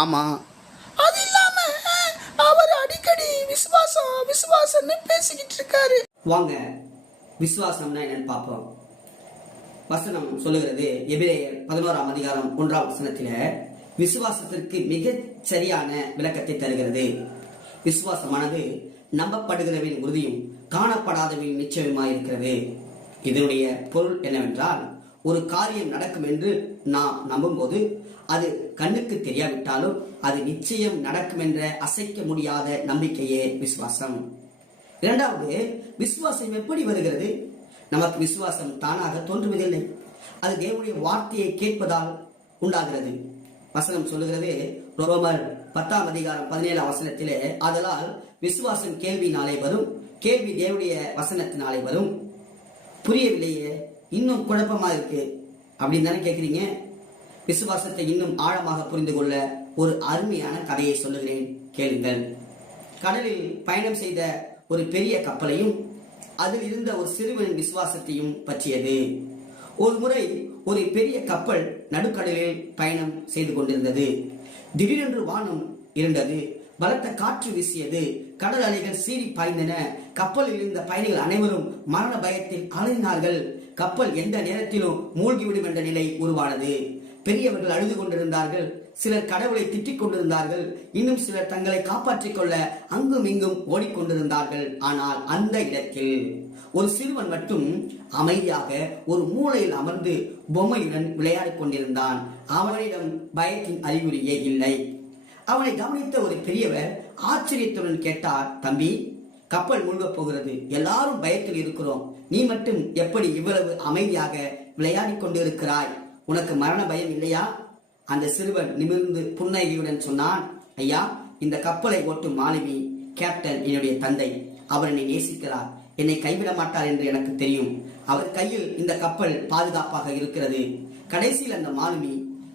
ஆமா. அது இல்லாம அவர் அடிக்கடி விசுவாசம் விசுவாசம்னு பேசிக்கிட்டு இருக்காரு. வாங்க விசுவாசம்னா என்னன்னு பார்ப்போம். வசனம் சொல்லுகிறது, எபிரேயர் 11ஆம் அதிகாரம் 1ஆம் வசனத்தில விசுவாசத்திற்கு மிக சரியான விளக்கத்தை தருகிறது. விசுவாசமானது நம்பப்படுகிறவின் உறுதியும் காணப்படாதவின் நிச்சயமாய் இருக்கிறது. இதனுடைய பொருள் என்னவென்றால், ஒரு காரியம் நடக்கும் என்று நாம் நம்பும் போது அது கண்ணுக்கு தெரியாவிட்டாலும் அது நிச்சயம் நடக்கும் என்ற அசைக்க முடியாத நம்பிக்கையே விசுவாசம். இரண்டாவது, விசுவாசம் எப்படி வருகிறது? நமக்கு விசுவாசம் தானாக தோன்றுவதில்லை, அது தேவனுடைய வார்த்தையை கேட்பதால் உண்டாகிறது. வசனம் சொல்லுகிறது, ரோமர் 10ஆம் அதிகாரம் 17ஆம் வசனத்திலே, ஆதலால் விசுவாசம் கேள்வினாலே வரும், கேள்வி தேவனுடைய வசனத்தினாலே வரும். புரியவில்லையே, இன்னும் குழப்பமா இருக்கு அப்படின்னு தானே கேட்குறீங்க? விசுவாசத்தை இன்னும் ஆழமாக புரிந்து கொள்ள ஒரு அருமையான கதையை சொல்லுகிறேன், கேளுங்கள். கடலில் பயணம் செய்த ஒரு பெரிய கப்பலையும் அதில் இருந்த ஒரு சிறுவனின் விசுவாசத்தையும் பற்றியது. ஒரு முறை ஒரு பெரிய கப்பல் நடுக்கடலில் பயணம் செய்து கொண்டிருந்தது. திடீரென்று வானம் இருண்டது, பலத்த காற்று வீசியது, கடல் அலைகள் சீறி பாய்ந்தன. கப்பலில் இருந்த பயணிகள் அனைவரும் மரண பயத்தில் அலறினார்கள். கப்பல் எந்த நேரத்திலும் மூழ்கிவிடும் என்ற நிலை உருவானது. பெரியவர்கள் அழுது கொண்டிருந்தார்கள், சிலர் கடவுளை திட்டிக் கொண்டிருந்தார்கள், இன்னும் சிலர் தங்களை காப்பாற்றிக் கொள்ள அங்கும் இங்கும் ஓடிக்கொண்டிருந்தார்கள். ஆனால் அந்த இடத்தில் ஒரு சிறுவன் மட்டும் அமைதியாக ஒரு மூலையில் அமர்ந்து பொம்மையுடன் விளையாடிக் கொண்டிருந்தான். அவனிடம் பயத்தின் அறிகுறியே இல்லை. அவனை கவனித்த ஒரு பெரியவர் ஆச்சரியத்துடன் கேட்டார், தம்பி, கப்பல் மூழ்கப் போகிறது, எல்லாரும் பயத்தில் இருக்கிறோம், நீ மட்டும் எப்படி இவ்வளவு அமைதியாக விளையாடிக் கொண்டிருக்கிறாய்? உனக்கு மரண பயம் இல்லையா? அந்த சிறுவன் நிமிர்ந்து புன்னகையுடன் சொன்னான், ஐயா, இந்த கப்பலை ஓட்டும் மாலுமி கேப்டன் என்னுடைய தந்தை. அவர் என்னை நேசிக்கிறார், என்னை கைவிட மாட்டார் என்று எனக்கு தெரியும். அவர் கையில் இந்த கப்பல் பாதுகாப்பாக இருக்கிறது. கடைசியில் அந்த மாலுமி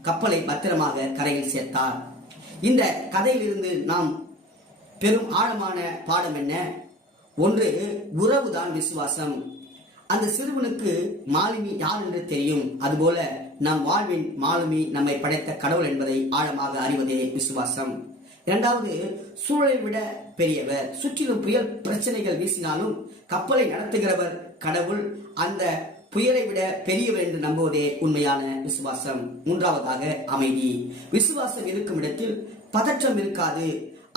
கப்பலை பத்திரமாக கரையில் சேர்த்தார். இந்த கதையிலிருந்து நாம் பெரும் ஆழமான பாடம் என்ன? ஒன்று, உறவுதான் விசுவாசம். அந்த சிறுவனுக்கு மாலுமி யார் என்று தெரியும். அதுபோல நம் வாழ்வின் மாலுமி நம்மை படைத்த கடவுள் என்பதை ஆழமாக அறிவதே விசுவாசம். இரண்டாவது, சூழலை விட பெரியவர். சுற்றிலும் புயல் பிரச்சனைகள் வீசினாலும் கப்பலை நடத்துகிறவர் கடவுள், அந்த புயலை விட பெரியவர் என்று நம்புவதே உண்மையான விசுவாசம். மூன்றாவதாக, அமைதி. விசுவாசம் இருக்கும் இடத்தில் பதற்றம் இருக்காது.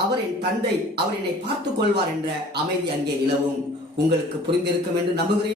அவர் என் தந்தை, அவர் என்னை பார்த்துக் கொள்வார் என்ற அமைதி அங்கே நிலவும். உங்களுக்கு புரிந்திருக்கும் என்று நம்புகிறேன்.